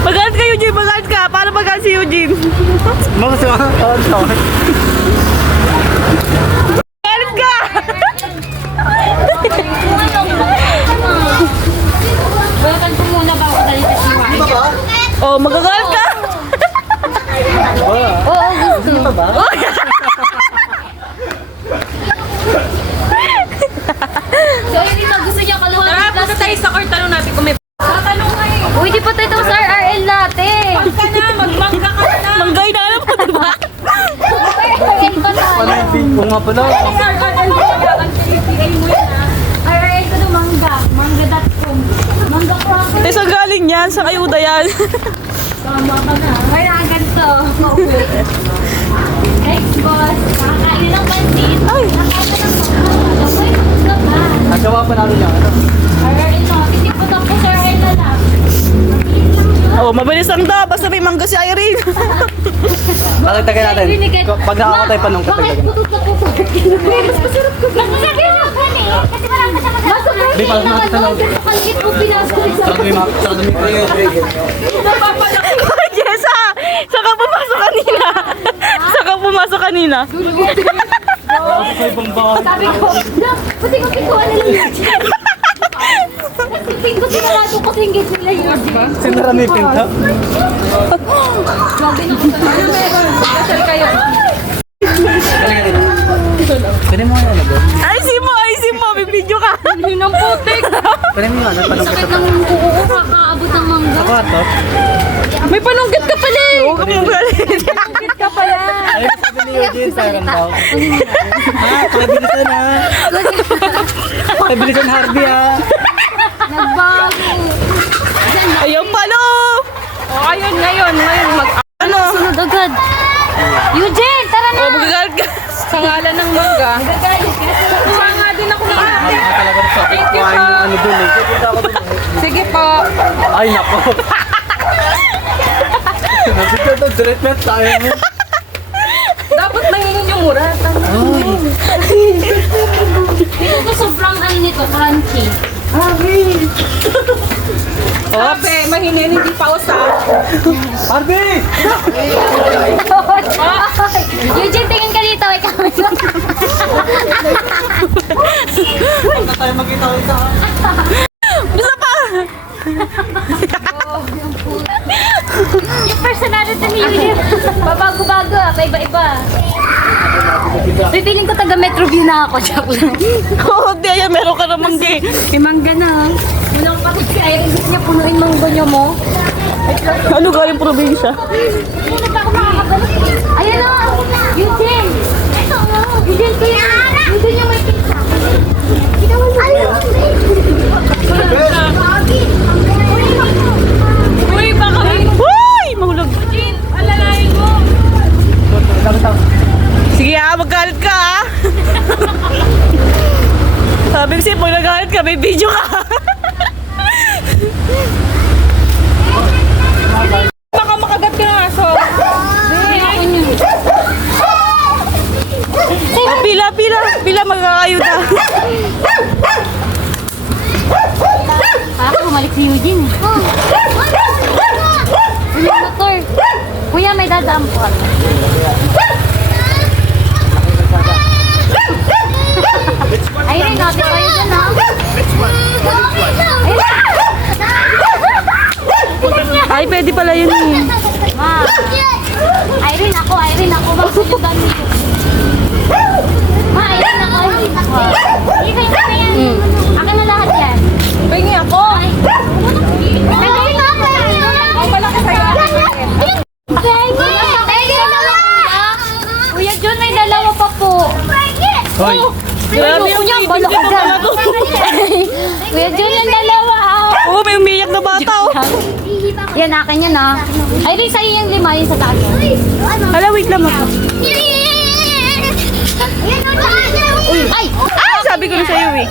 Magalit ka, Eugene. Magalit ka. Paano magalit si Eugene? Magalit ka! Balikan ko muna ba ako dali sa siwain? Oh, magagalit ka? Oo, gusto. So, hindi na gusto niya kaluhan. Tara, punta tayo sa court. Tanong natin kung may... Tatanong nga eh. Uy, di pa tayo sa RRL natin. Ka na, magmangga ka na. Manggay na alam mo, diba? RRL pa tayo. Ano yung bingo nga pala? RRL ko na mangga. Mangga.com. Mangga.com. Eh, saan galing yan? Sa ayuda yan? Tama ka na. Ay, ganito. Next boss. Nakakain ng pansit. Ay. Nakakain ng pansit. Uy, gusto ba? Nagawa pa namin yan. RRL no. Hindi po tapos RRL na lang. Oh, mabilis lang daw. Basta may mangga si Irene. Pakitagay natin. Pag nakakatay pa nung Bakit katagdagan. putut na putut? Mas masarap ko. Mas masarap ko. Kasi marami ka masarap. Di, parang nakatalaw. Kalit mo pinasok sa Jessa! Saan ka pumasok kanina? Saan ka pumasok kanina? Sabi ko, na, pati ko pituan nila yun. Kasi ko sinarado ko singgit nila yun. Sinarami yung pinto. Grabe na ko sa kasal kayo. Pwede mo nga nalagyan. Ayusin mo, may video ka. Yun ang putik. Pwede mo nga nagpanong Sakit ng kuko, kakaabot ng mangga. Ako ato. May panunggit ka pala eh. Huwag kang magalit. Sakit ka pala. Ayun sabi ni Eugene, sayang daw. Pabilisan ha. Pabilisan Harvey ha. Nagbago. Ayun pala. Oh, ayun ngayon mag... Ano? Sunod agad. Eugene, tara na. Oh, magagalit ka. Sa ngalan ng mangga. Kuha nga din ako ng ate. Talaga sa akin kuhain yung ano dun eh. Sige po. Ay nako. Nabigyan daw treatment tayo mo. Dapat nangingin yung mura. Dito ko sobrang ano nito, crunchy. Sabi, mahinin, hindi pa usap. Harvey! Eugene, tingin ka dito. Ikaw. Huwag tayo magkita ulit ha. Bisa pa. Yung personality ni Eugene. Babago-bago ah, paiba-iba. Pipiling ko taga Metroview na ako, joke lang. Oo, di ayan, meron ka namang gay. May mangga na. Walang kapit si Irene, gusto niya punuin mangga niyo mo. Ano galing probinsya? Hindi pa ako makakabalik. Ayan o, Eugene. Eugene, kuya. Eugene yung may pizza. Uy, baka Uy! Mahulog. Alalahin mo. Sige magalit ka ah. Sabi ko siya, pag nagalit ka, may video ka. Baka makagat ka na aso. Pila magkakayuda. Parang bumalik si Eugene. Yung motor. Kuya, may dadaan po. Ma, ayan na kayo. Ikaw yung kaya yan. Akin na lahat yan. Pingi ako. Nandali nga ako. Wala ka sa'yo. Kuya John, may dalawa pa po. Hoy. Grabe yung niya, hindi balak ka ka pala to. Kuya John, yung dalawa. Oo, may umiyak na bata oh. Yan, akin yan ah. Ay, rin sa'yo yung lima, yung sa taas. Hala, wait lang ako. Ay! Ah, sabi ko na sa'yo eh.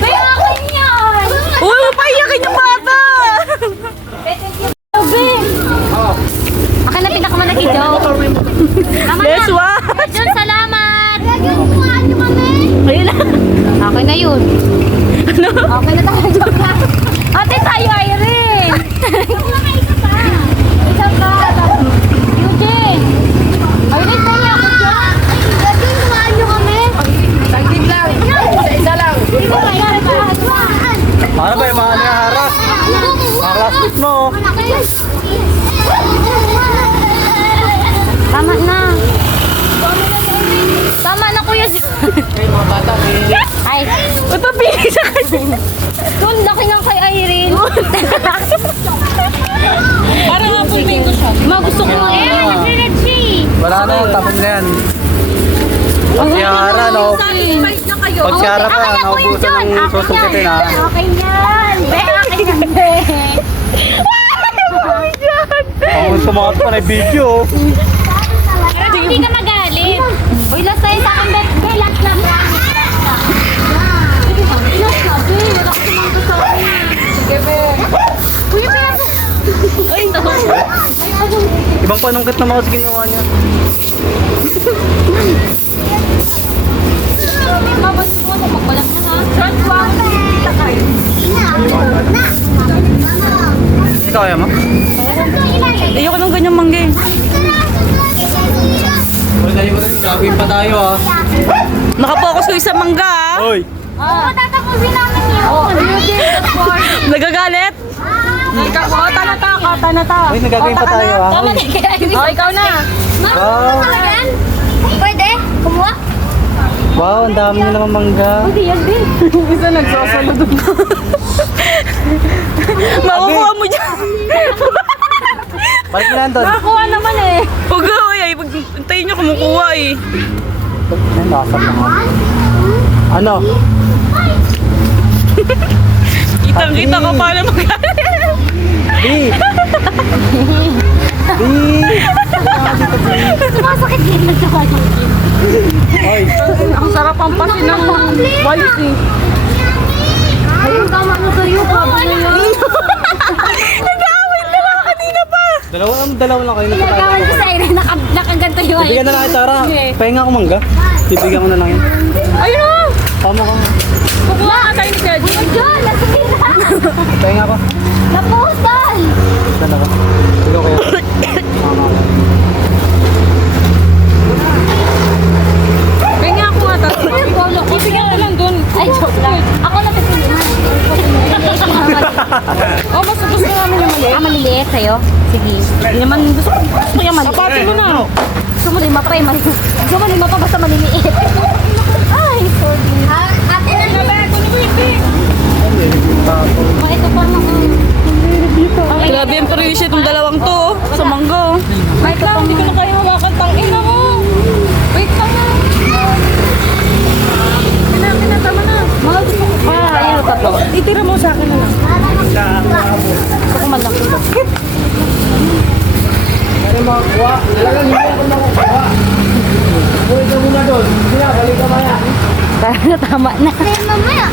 Bay, akin yan! Uy, paiyakin yung bata. Sabi! Akin na pinakamalaki, Joe. Tama na. Let's watch. John, salamat! Ayun na. Okay na yun. Okay na tayo, joke na. Ate, tayo, Irene! Isa pa. Eugene! Irene, tayo ako dyan. Eugene, kumaan nyo kami. Tagdig lang. Isa lang. Para ba yung mga naharas? Harassment mo. Tama na. Tama na, Kuya John. Hey, mga bata, Ay, Ito, pili sa kanya. John, laki ng kay Irene. Parang nga full mango siya. Ma, gusto ko nga. Wala na yan, tapos na yan. Pag siyara, no? Balik na kayo. Pag siyara ka, naubusan ng susukitin, ha? Okay yan. Be, akin yan, be. Ang sumakot pa na yung video. Hindi ka magalit. Uy, last tayo sa akin, be. Be, last lang. Last na, be. Wala ko sumangko sa akin. Sige, be. Kuya, be. Ay, ito. Ibang panungkit naman kasi ginawa niya. Mabasin mo ako, magbalang na ha. Front one. Takay. Ikaw, ayaw mo? Ayoko ng ganyang mangga eh. Hoy, tayo mo rin. Gagawin pa tayo, ha? Nakapokus ko yung sa mangga ah. Hoy! Oo, tatapusin namin yun. Oo, Nagagalit? Kota na ta, kota na ta. Hoy, nagagawin pa tayo, ha? Tama na kaya. Oh, ikaw na. Wow! Pwede? Kumuha? Wow, ang dami niyo naman mangga. Hindi yan din. Isa nagsasalo doon. Makukuha mo dyan. Balik mo na doon. Nakuha naman eh. Huwag ay, antayin nyo kumukuha eh. Ay, nakasap naman. Ano? Kitang-kita ka pa na magalit. B! B! Sumasakit din na sa kanya. Hoy! Ang sarap ang pasin ng walis eh. Ayun, tama na sa'yo. Pabo na yun. Nag-aawit na lang kanina pa. Dalawa lang kayo na pa tayo. Nagawan ko sa Irene. Nakaganto yung Bibigyan na lang kita, Tara. Okay. Pahinga ako mangga. Bibigyan ko na lang yan. Ayun na. Tama ka. Kukuha ka tayo ni Sergio. John, nasira. Pahinga ko. Napusal. Sana ka. Ikaw kaya. Kaya ako nga tapos. Bibigyan ko lang doon. Ay, joke lang. Ako na pipili. Oh, mas gusto namin yung maliit. Maliliit sa'yo? Sige. Hindi naman gusto ko yung maliit. Kapati mo na. Gusto mo lima pa eh. Gusto mo lima pa basta maliliit. Ay, sorry. Ate na ba? Ito pa mo. Grabe yung presyo itong dalawang to. Oh, sa mangga. Wait lang, hindi ko na kaya hawakan. Tangina mo. Wait lang na. Tama na. Mga gusto ko pa. Ayun pa to. Itira mo sa akin na lang. Gusto ko malaki. Ano mga kuha? Talagang hindi ako makukuha. Buhay ka muna doon. Hindi na, balik ka maya. Parang tama na. Mamaya.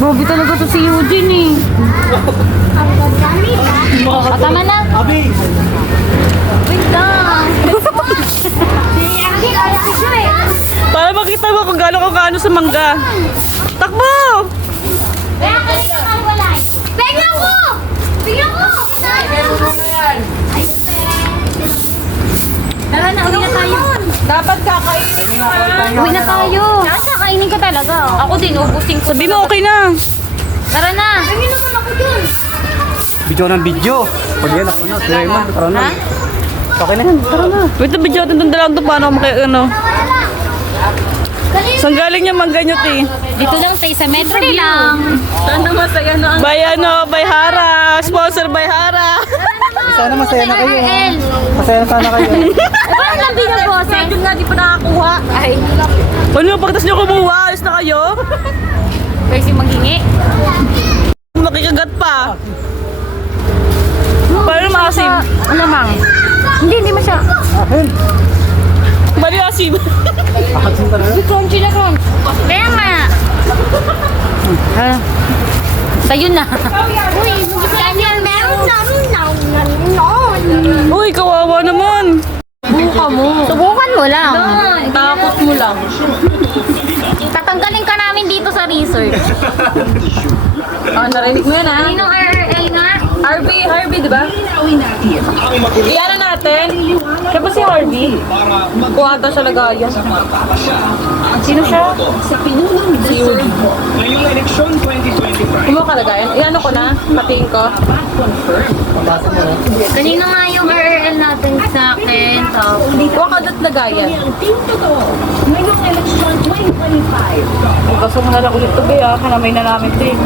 Grabe talaga to si Eugene eh. Tama na. Abi! Wait lang. Para makita mo kung gaano ka kaano sa mangga. Takbo! Bigyan ko! Bigyan ko! Tara na, uwi na tayo. Dapat kakainin mo. Uwi na tayo. Nasa, kainin ko talaga. Ako din, ubusin ko. Sabi mo okay na. Tara na. Tingin naman ako dun. Video ng video. Pag yan ako na, si Raymond, tara na. Ha? Okay na yan, tara na. Wait, na video natin itong dalawang to. Paano makaya, ano? Saan galing niya mangganyot eh? Dito lang tayo sa Metro lang. Sana masaya na ang... By ano, by Hara. Sponsor by Hara. Sana masaya na kayo. RL. Masaya sana kayo. Paano lang din yung boses? Yung nga, di pa nakakuha. Ay. Ano, pagtas niyo kumuha, ayos na kayo? Pwede si maghingi. Makikagat pa. Paano maasim? Alamang. Hindi mo siya. Akin. Mali asim. Akin talaga. Crunchy na crunch. Kaya nga. Tayo na. Uy, meron na. Uy, kawawa naman. Buka mo. Subukan mo lang. Takot mo lang. Tatanggalin ka namin dito sa research. Oh, narinig mo yan ha? Sinong RRL nga? Harvey, di ba? Iyan na natin. Siya ba si Harvey? Kuha daw siya lagayan. Sino siya? Si Yudi. Ngayong eleksyon 2025, Kumuha ka lagayan? Iyan ko na. Patingin ko. Pabasa mo na. Kanino nga yung RRL natin sa akin? Kuha ka da't lagayan. ngayong eleksyon 2025, Kaso mo na lang ulit ito, Bea. Kanamay na namin ito eh.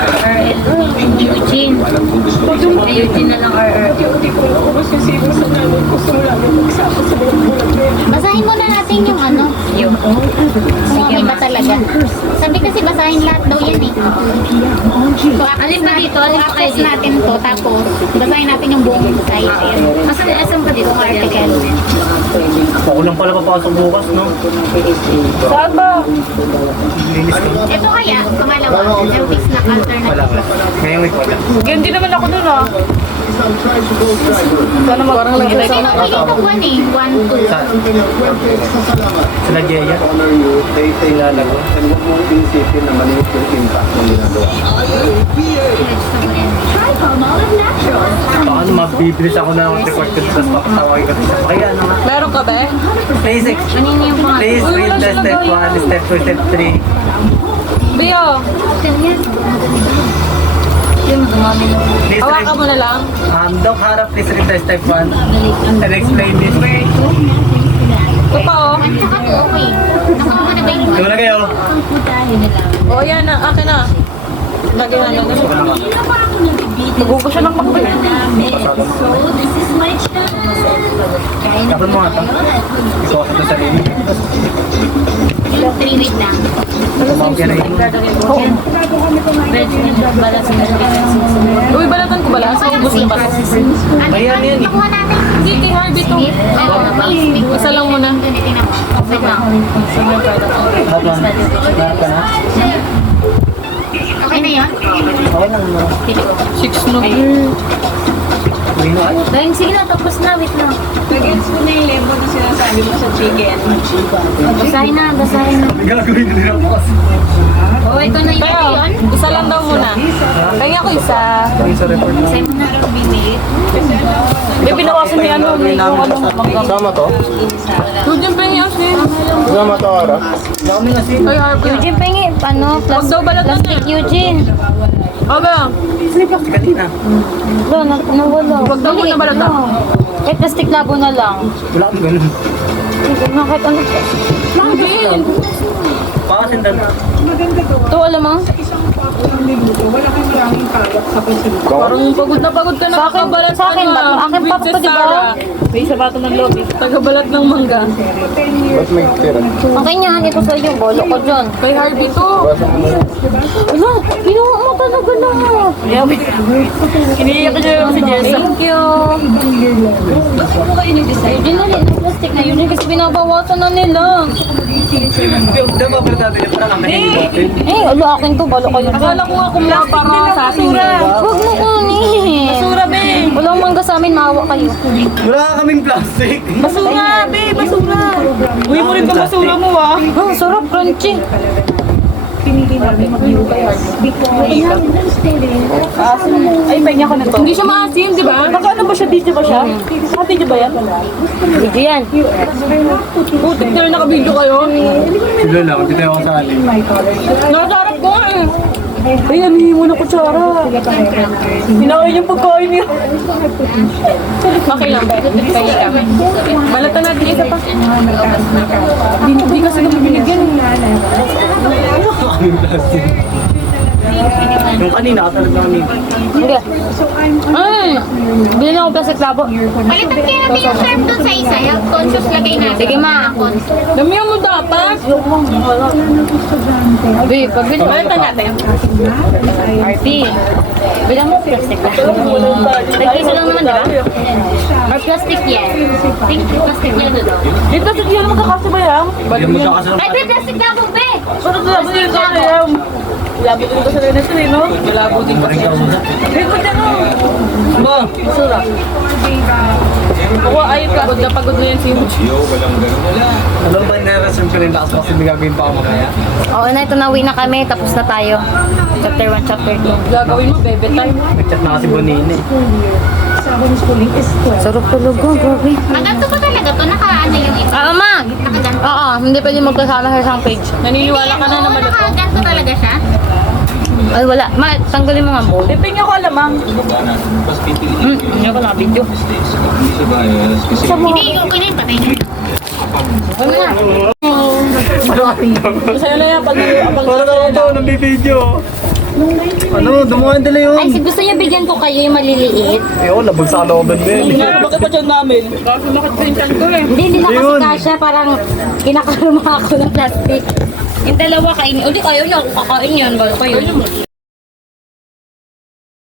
RRL. Eugene. Eugene na lang RRL. Basahin muna natin yung ano. Yung. Sige, iba talaga. Sabi kasi basahin lahat daw yan eh. So, alin ba dito? Alin pa kayo natin to. Tapos, basahin natin yung buong site. Asan pa dito? Article. Ako lang pala papasok bukas, no? Saan ba? Linis ko. Ito kaya, pangalawa. Yung fix na Wala. alternative. Ngayong week wala. Ganyan din naman ako dun ah. Sana parang lang Kasi mamili itong 1 eh. 1, 2. Sila Jeya. Kilala ko. Baka ano, mabibilis ako na ng record ko tapos papatawagin ko siya. Kaya ano nga. Meron ka ba eh? Please, Kanino yung pangalan? please read the step 1, step 2, step 3. Bea, Yung gumamit. Please read. hawakan mo na lang. Doc Hara, please read the step 1 and explain this. Ito pa oh. Saka to, okay. Nakuha mo na ba yung Ito na kayo. Oh, yan na. Akin na. Lagyan na lang. Magugo siya ng pakbay. Kapag mo nga ito. Ikaw ako sa sarili. 3 week lang. Tumawag yan na yun. Uy, balatan ko bala. Sa ubos na ba? Ayan yan eh. Nakuha natin. Hindi, kay Harvey to. Meron na ba? Isa lang muna. Tingnan mo. Wait lang. Lahat man. Lahat ka na. Okay na yun? Okay lang mo. 6 no. Uwi na ay. Dahil sige na, tapos na. Wait lang. Nag-gets ko na yung level na sinasabi mo sa chicken. Basahin na, basahin na. Gagawin na nila bukas. Oh, ito na yun. Pero, Yun? isa lang daw muna. Kaya ako isa. Kami sa report na. Basahin mo na. May binawasan niya ano. May yung ano. Sama to? Doon yung pengyas niya. Sama to, Ara? Hindi kami nasi. Kay Harvey. Eugene, pengi. Ano? Wag daw balatan Plastic na. Eugene. Aba. Kanina. Wala, nawala. Wag daw muna balatan. Kahit plastic labo na lang. Wala kami ganun. Hindi na, kahit ano. Harvey. Pakasindan. Ito, alam mo? Parang pagod ka na. Sa akin, kakabalat sa akin ka ba? na. Akin pa Princess to, di ba? Sarah. May sapato ng lobby. Tagabalat ng mangga. Okay niya, ito sa iyo. Bolo ko dyan. Kay Harvey to. Ano? Pinuha mo talaga na. Kiniyak niya yung si Jessa. Thank you. Eugene na rin, ang plastic na yun. Kasi binabawasan na nila. Diba pa natin yung parang kami natin? Eh, alo akin to. Balo kayo dyan. Akala ko nga kumuha para sa akin. Huwag mo kunin. Basura, be. Walang mangga sa amin, maawa kayo. Wala kaming plastic. Basura, be. Basura. Uy mo rin pa basura mo ah. Oh, sarap, crunchy. Ay, pahinga ko na to. Hindi siya maasim, di ba? Magkano ba siya? Video ba siya? Hati niyo ba yan? Video yan. Putik na rin nakabidyo kayo. Sila lang, hindi tayo kasali. Nakasarap ko nga eh. Ay, amihin mo na kutsara. Hinakain yung pagkain niya. Okay lang ba? Pahingi kami. Balatan natin isa pa. Hindi kasi kami binigyan. Yung kanina, katalog na kanina. Hindi. Ay, bili na ako plastic labo. Palitan kaya natin yung sharp doon sa isa. Health conscious lagay natin. Sige, ma. Damihan mo dapat. Babe, pagbili mo. Balatan natin. RP. Bilang mo plastic na. Nag-isa lang naman, di ba? Or plastic yan. Think plastic yan doon. Dito sa diyan magkakasabay ha. Hindi mo kakasama. Ay, be, plastic na po, be! Sunod na labot yung sana yan. Labot din ko sa rin ito no? Malabo din ko siya. Bigod na no. Ba? Sura. Ako ayun pagod na yan si Muchi. Alam ba yung resume ko rin lakas kasi may gagawin pa ako mamaya? Oo na, ito na uwi na kami. Tapos na tayo. Chapter 1, chapter 2. Gagawin mo, bebe time. Nag-chat na kasi Bonine eh. Sarap tulog ko, grabe. Ganto ba talaga to? Naka-ano yung isa? Ah, ma! Nakaganto. Oo, hindi pwede magkasama sa isang page. Naniniwala ka na Oo, naman ito. nakaganto talaga siya. Ay, wala. Ma, tanggalin mo nga mo. Tipin niyo ko alamang. Hindi ako nakabidyo. Hindi, okay na yun, patay na. Ano na? Masaya na yan pag Para na ito, nabibideo. Ano, dumuhan nila yun. Ay, gusto niya bigyan ko kayo yung maliliit. Ayun, nabagsak na ako ba din. bakit pa dyan namin? Kasi nakatrinkan ko eh. Hindi na kasi Ayun. kasya. Parang kinakaruma ako ng plastic. Yung dalawa kainin. Ulit kayo niya. Kung kakain yan. Bago kayo.